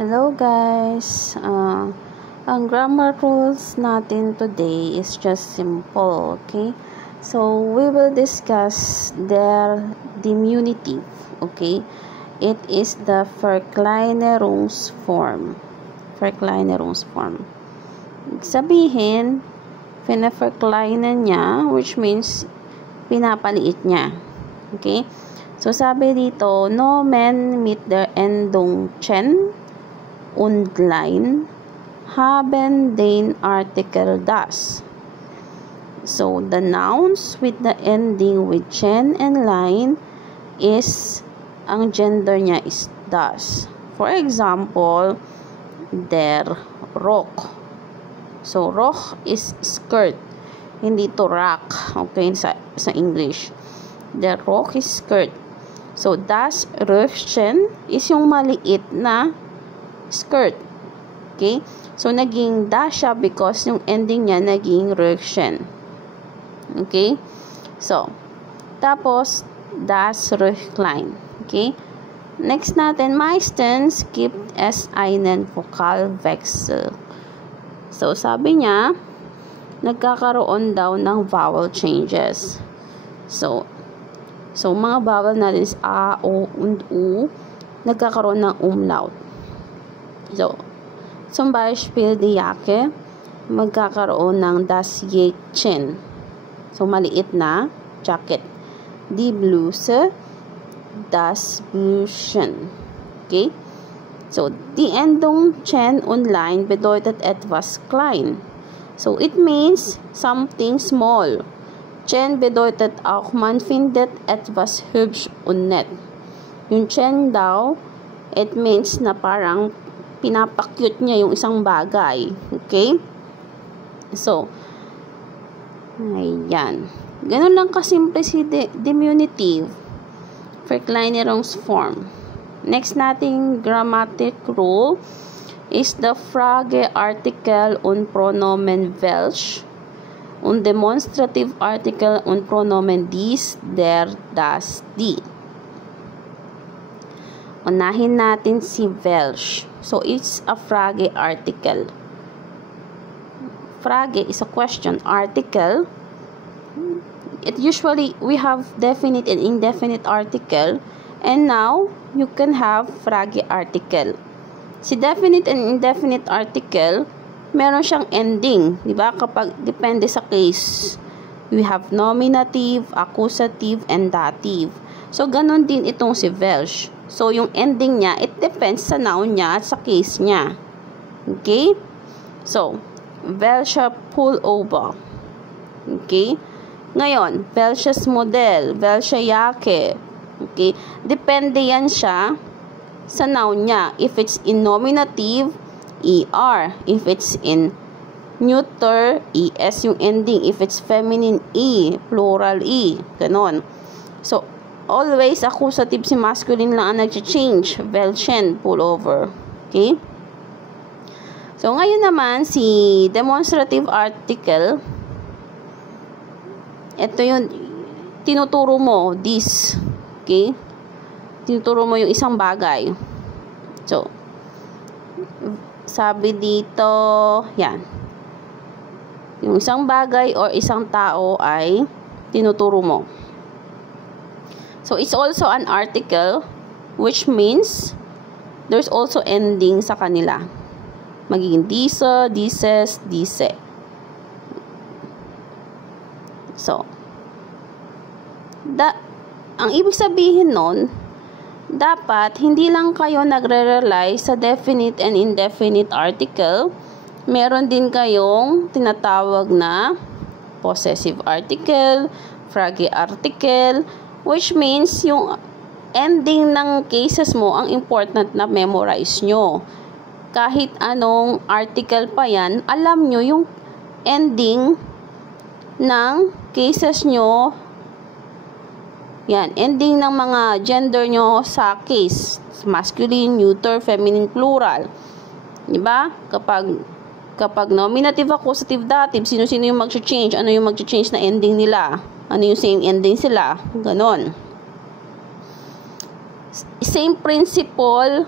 Hello guys, ang grammar rules natin today is just simple, okay? So, we will discuss their diminutive, okay? It is the Verkleinerungsform. Verkleinerungsform. Sabihin, pina-verkleinen niya, which means pinapaliit niya, okay? So, sabi dito, Nomen mit der Endung chen und Lein haben den Artikel das. So, the nouns with the ending with chen and Lein is, ang gender niya is das. For example, der Rock. So, Rock is skirt. Hindi to rock, okay, sa English. Der Rock is skirt. So, das Röckchen is yung maliit na skirt. Okay? So, naging das siya because yung ending niya naging Röckchen. Okay? So, tapos, das Röcklein. Okay? Next natin, meistens gibt es einen Vokalwechsel. So, sabi niya, nagkakaroon daw ng vowel changes. So, mga vowel natin is A, O, und U, nagkakaroon ng umlaut. So, zum Beispiel, die Jacke, magkakaroon ng das Jäckchen. So, maliit na jacket. Die Bluse, das Blüschen. Okay? So, die Endung chen und Lein bedeutet etwas klein. So, it means something small. Chen bedeutet auch, man findet etwas hübsch und nett. Yung chen daw, it means na parang pinapakyut niya yung isang bagay. Okay? So, ayan. Ganun lang kasimple si diminutive. Verkleinerungsform. Next nating grammatic rule is the Frageartikel und Pronomen welch und Demonstrative Artikel und Pronomen dies, der, das, die. Unahin natin si welch. So, it's a Frage article. Frage is a question. Article, it usually, we have definite and indefinite article. And now, you can have Frage article. Si definite and indefinite article, meron siyang ending. Diba? Kapag, depende sa case. We have nominative, accusative, and dative. So, ganun din itong si welch. So, yung ending niya, it depends sa noun niya at sa case niya. Okay? So, welcher Pullover. Okay? Ngayon, welches Modell, welche Jacke. Okay? Depende yan siya sa noun niya. If it's in nominative, ER. If it's in neuter, ES yung ending. If it's feminine, E. Plural, E. Ganon. So, always, accusative si masculine lang ang nag-change. Welchen, pullover. Okay? So, ngayon naman, si demonstrative article, ito yung tinuturo mo, this. Okay? Tinuturo mo yung isang bagay. So, sabi dito, yan. Yung isang bagay or isang tao ay tinuturo mo. So, it's also an article, which means there's also ending sa kanila. Magiging diese, dieses, diese. So, ang ibig sabihin nun, dapat hindi lang kayo nagre-rely sa definite and indefinite article. Meron din kayong tinatawag na possessive article, Frage article, which means yung ending ng cases mo ang important na memorize nyo. Kahit anong article pa yan, alam nyo yung ending ng cases nyo. Yan, ending ng mga gender nyo sa case. Masculine, neuter, feminine, plural. Diba? Kapag nominative, accusative, dative, sino-sino yung mag-change? Ano yung mag-change na ending nila? Ano yung same ending sila? Ganon. Same principle,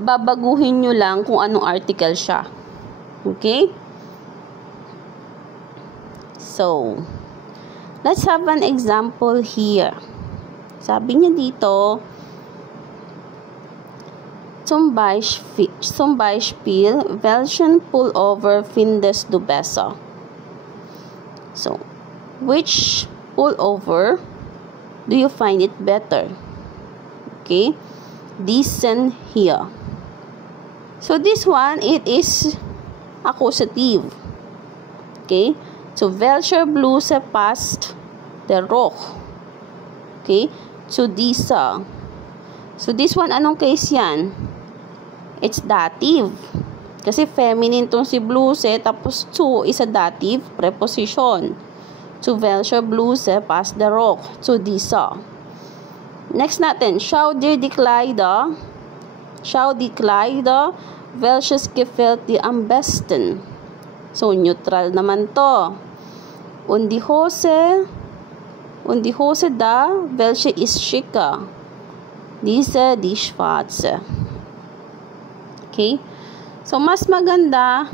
babaguhin nyo lang kung anong article siya. Okay? So, let's have an example here. Sabi niya dito, zum Beispiel, welchen Pullover findest du besser? So, which pullover do you find it better? Okay, diesen here. So, this one, it is accusative. Okay, so welcher Bluse passt der Rock? Okay, so dieser. So, this one, anong case yan? It's dative. Kasi feminine tong si Bluse, tapos zu is a dative preposition. Zu welcher Bluse passt der Rock? Zu dieser. Next natin, schau dir die Kleider. Schau die Kleider. Welches gefällt dir am besten? So, neutral naman to. Und die Hose da, welche ist schicker? Diese, die schwarze. Okay? So, mas maganda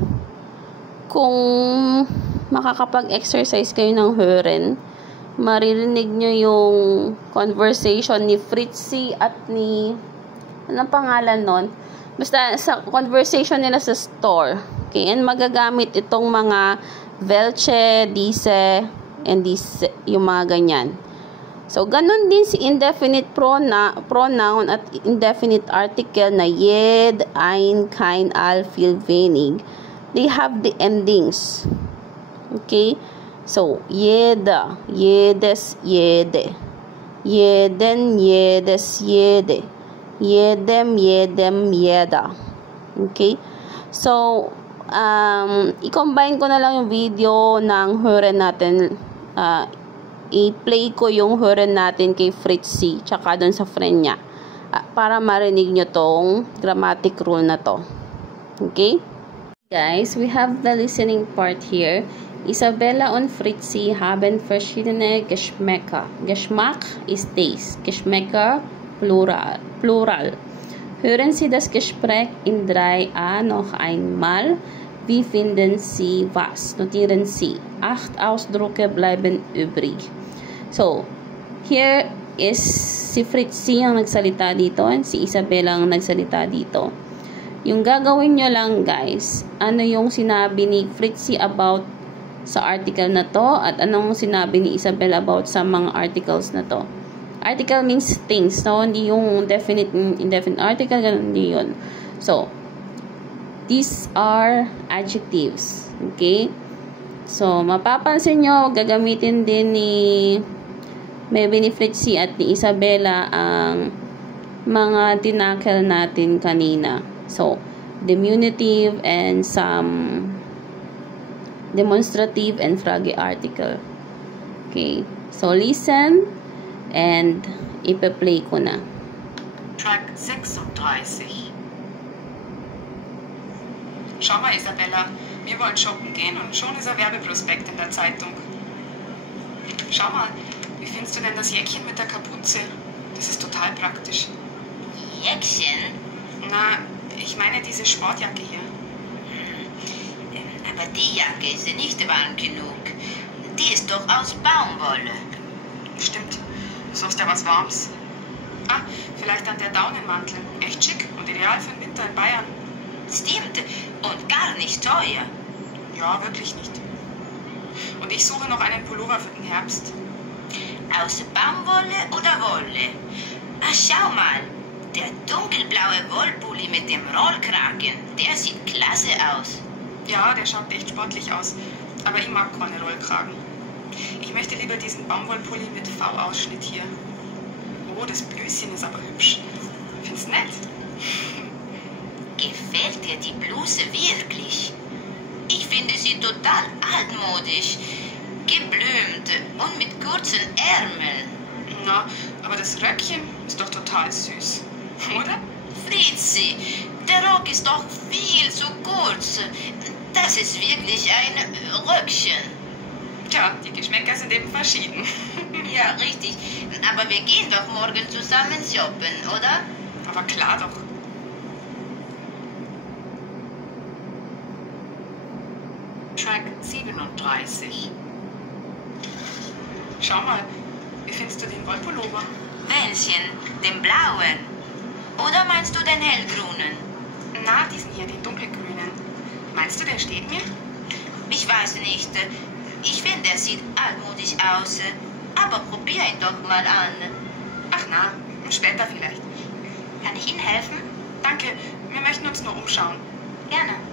kung makakapag-exercise kayo ng Hören, maririnig nyo yung conversation ni Fritzi at ni, anong pangalan nun? Basta sa conversation nila sa store. Okay? And magagamit itong mga welche, diese, and diese, yung mga ganyan. So, ganun din si indefinite pronoun at indefinite article na jed, ein, kein, all, viel, wenig. They have the endings. Okay? So, jede, jedes, jede. Jeden, jedes, jede. Jedem, jedem, jeda. Okay? So, i-combine ko na lang yung video ng Hören natin. I-play ko yung Hören natin kay Fritzi tsaka dun sa friend niya para marinig nyo tong grammatic rule na to. Okay? Guys, we have the listening part here. Isabella und Fritzi haben verschiedene Geschmäcker. Geschmack ist taste. Geschmäcker plural. Hören Sie das Gespräch in 3a noch einmal. Wie finden Sie was? Notieren Sie. 8 Ausdrücke bleiben übrig. So, here is si Fritzi ang nagsalita dito and si Isabella ang nagsalita dito. Yung gagawin nyo lang guys, ano yung sinabi ni Fritzi about sa article na to at anong sinabi ni Isabella about sa mga articles na to. Article means things, no? Hindi yung definite, indefinite article, ganun hindi yun. So, these are adjectives. Okay? So, mapapansin nyo, gagamitin din maybe ni Fritzi at ni Isabella ang mga tinakel natin kanina. So, diminutive and some demonstrative and frage article. Okay. So, listen and ipe-play ko na. Track 36. Schau mal, Isabella, wir wollen shoppen gehen und schon ist ein Werbeprospekt in der Zeitung. Schau mal, wie findest du denn das Jäckchen mit der Kapuze? Das ist total praktisch. Jäckchen? Na, ich meine diese Sportjacke hier. Aber die Jacke ist nicht warm genug. Die ist doch aus Baumwolle. Stimmt, du suchst ja was Warmes. Ah, vielleicht dann der Daunenmantel. Echt schick und ideal für den Winter in Bayern. Stimmt, und gar nicht teuer. Ja, wirklich nicht. Und ich suche noch einen Pullover für den Herbst. Aus Baumwolle oder Wolle? Ah, schau mal, der dunkelblaue Wollpulli mit dem Rollkragen, der sieht klasse aus. Ja, der schaut echt sportlich aus, aber ich mag keine Rollkragen. Ich möchte lieber diesen Baumwollpulli mit V-Ausschnitt hier. Oh, das Blüschen ist aber hübsch. Findest du nett? Gefällt dir die Bluse wirklich? Ich finde sie total altmodisch, geblümt und mit kurzen Ärmeln. Na, aber das Röckchen ist doch total süß, oder? Fritzi, der Rock ist doch viel zu kurz. Das ist wirklich ein Röckchen. Tja, die Geschmäcker sind eben verschieden. Ja, richtig. Aber wir gehen doch morgen zusammen shoppen, oder? Aber klar doch. Track 37. Schau mal, wie findest du den Wollpullover? Welchen? Den blauen? Oder meinst du den hellgrünen? Na, diesen hier, den dunkelgrünen. Meinst du, der steht mir? Ich weiß nicht. Ich finde, er sieht altmodisch aus. Aber probier ihn doch mal an. Ach na, später vielleicht. Kann ich Ihnen helfen? Danke, wir möchten uns nur umschauen. Gerne.